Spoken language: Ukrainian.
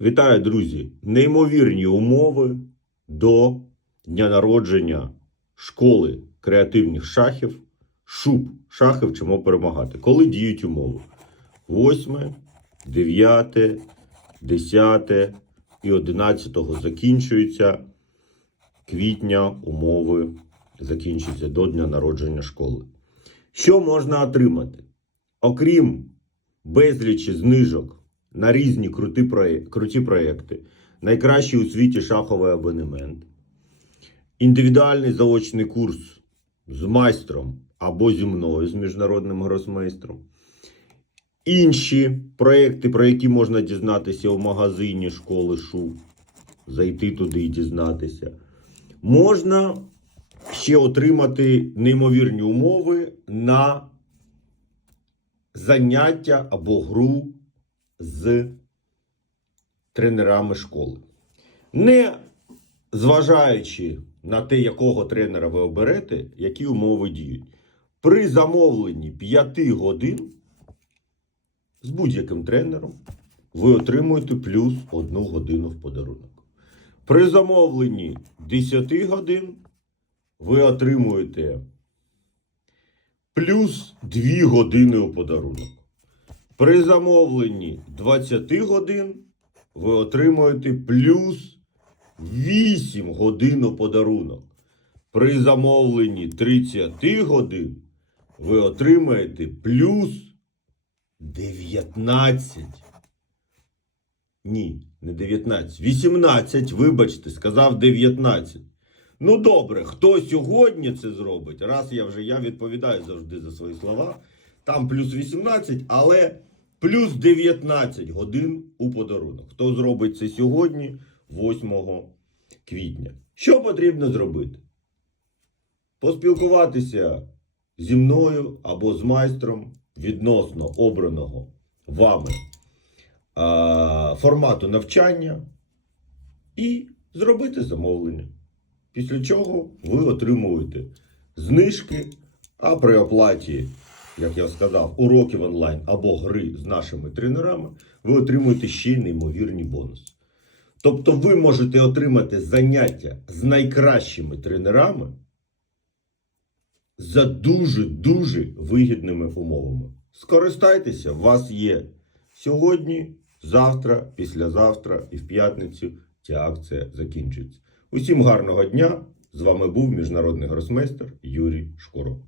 Вітаю, друзі! Неймовірні умови до дня народження школи креативних шахів. Шуб шахи вчимо перемагати. Коли діють умови? 8, 9, 10 і 11 закінчується квітня умови закінчуються до дня народження школи. Що можна отримати? Окрім безлічі знижок на різні круті, проє- круті проєкти, найкращий у світі шаховий абонемент, індивідуальний заочний курс з майстром або зі мною, з міжнародним гросмейстром. Інші проєкти, про які можна дізнатися у магазині школи ШУ, зайти туди і дізнатися. Можна ще отримати неймовірні умови на заняття або гру з тренерами школи. Не зважаючи на те, якого тренера ви оберете, які умови діють. При замовленні 5 годин з будь-яким тренером ви отримуєте плюс 1 годину в подарунок. При замовленні 10 годин ви отримуєте плюс 2 години у подарунок. При замовленні 20 годин ви отримуєте плюс 8 годин у подарунок. При замовленні 30 годин ви отримаєте плюс 19. Ні, не 19. 18, вибачте, сказав 19. Ну добре, хто сьогодні це зробить? Раз я вже я відповідаю завжди за свої слова. Там плюс 18, але плюс 19 годин у подарунок. Хто зробить це сьогодні, 8 квітня. Що потрібно зробити? Поспілкуватися зі мною або з майстром відносно обраного вами формату навчання і зробити замовлення. Після чого ви отримуєте знижки, а при оплаті, як я сказав, уроків онлайн або гри з нашими тренерами, ви отримуєте ще й неймовірні бонуси. Тобто ви можете отримати заняття з найкращими тренерами за дуже-дуже вигідними умовами. Скористайтеся, у вас є сьогодні, завтра, післязавтра і в п'ятницю ця акція закінчиться. Усім гарного дня! З вами був міжнародний гросмейстер Юрій Шкуров.